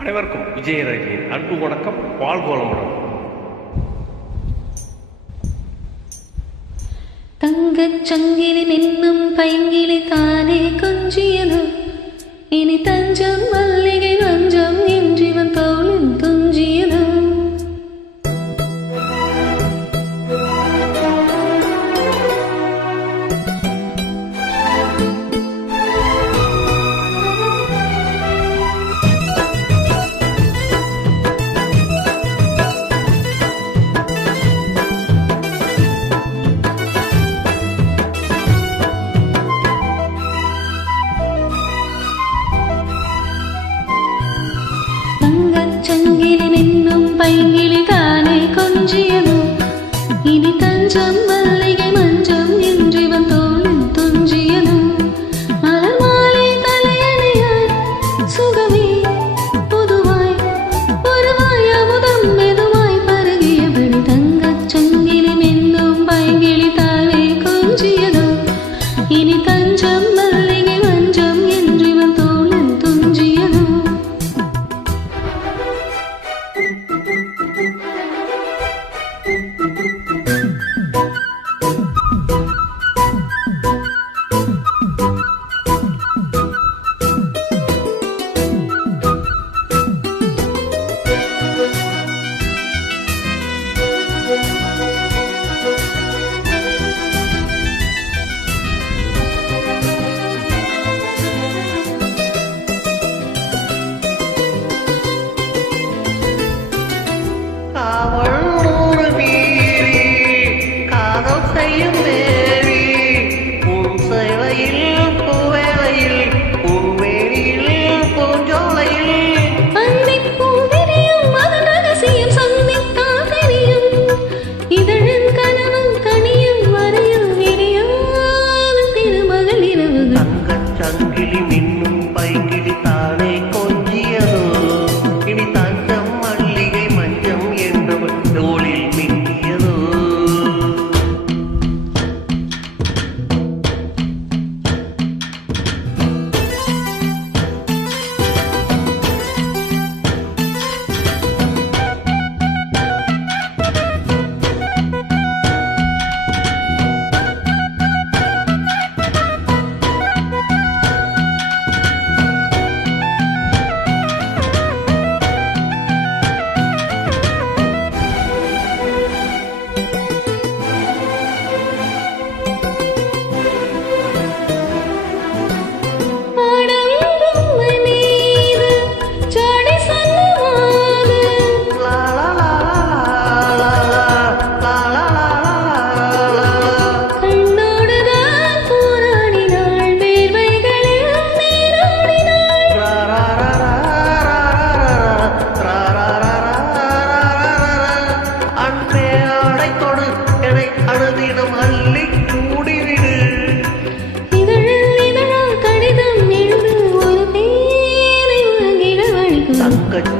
அனைவருக்கும் விஜயராஜியின் அன்பு வணக்கம். வாழ்கோளமுடன். தங்கச் சங்கிலி நின்னும் பைங்கிலி தானே கொஞ்சியதோ, இனி தஞ்சம் மல்லிகை மஞ்சம் என்றிவன் தோளில் துஞ்சியதோ. சங்கிலி நின்னும் பைங்கிலி தானே கொஞ்சியதோ, இனி தஞ்சம் மல்லிகை மஞ்சம் என்றிவன் தோளில் துஞ்சியதோ. மலர் மாலை தலையணையாய் சுகமே புதுவாய் ஒருவாய் அமுதம் மெதுவாய் பருகியபடி தங்கச் சங்கிலி நின்னும் பைங்கிலி தானே கொஞ்சியதோ, இனி தஞ்சம் மல்லிகை மஞ்சம் என்றிவன் தோளில் துஞ்சியதோ. சங்கிலி மின்னும் பைங்கிலி தானே கொஞ்சியதோ, இனி தஞ்சம் மல்லிகை மஞ்சம் என்றவன் தோளில் மின்னியதோ.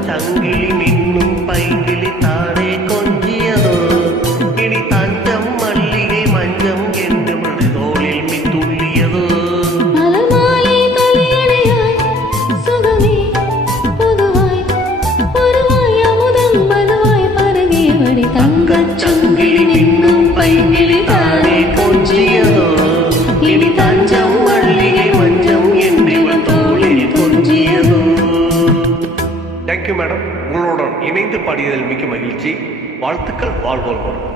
சங்கிலி மின்னும் பைங்கிலி தானே கொஞ்சியதோ, இனி தஞ்சம் மல்லிகை மஞ்சம் என்று தோளில் மித்துள்ளியதோ. மலர் மாலை தலையணையாய் சுகமே புதுவாய் ஒருவாய் அமுதம் மதுவாய் பருகியபடி தங்கச் சங்கிலி நின்னும் பைங்கிலி தானே கொஞ்சியதோ, இனி தஞ்சம் மல்லிகை மஞ்சம் என்று தோளில் துஞ்சியதோ. Thank you madam. உங்களுடன் இணைந்து பாடியதில் மிக்க மகிழ்ச்சி. வாழ்த்துக்கள். வாழ்வோம்.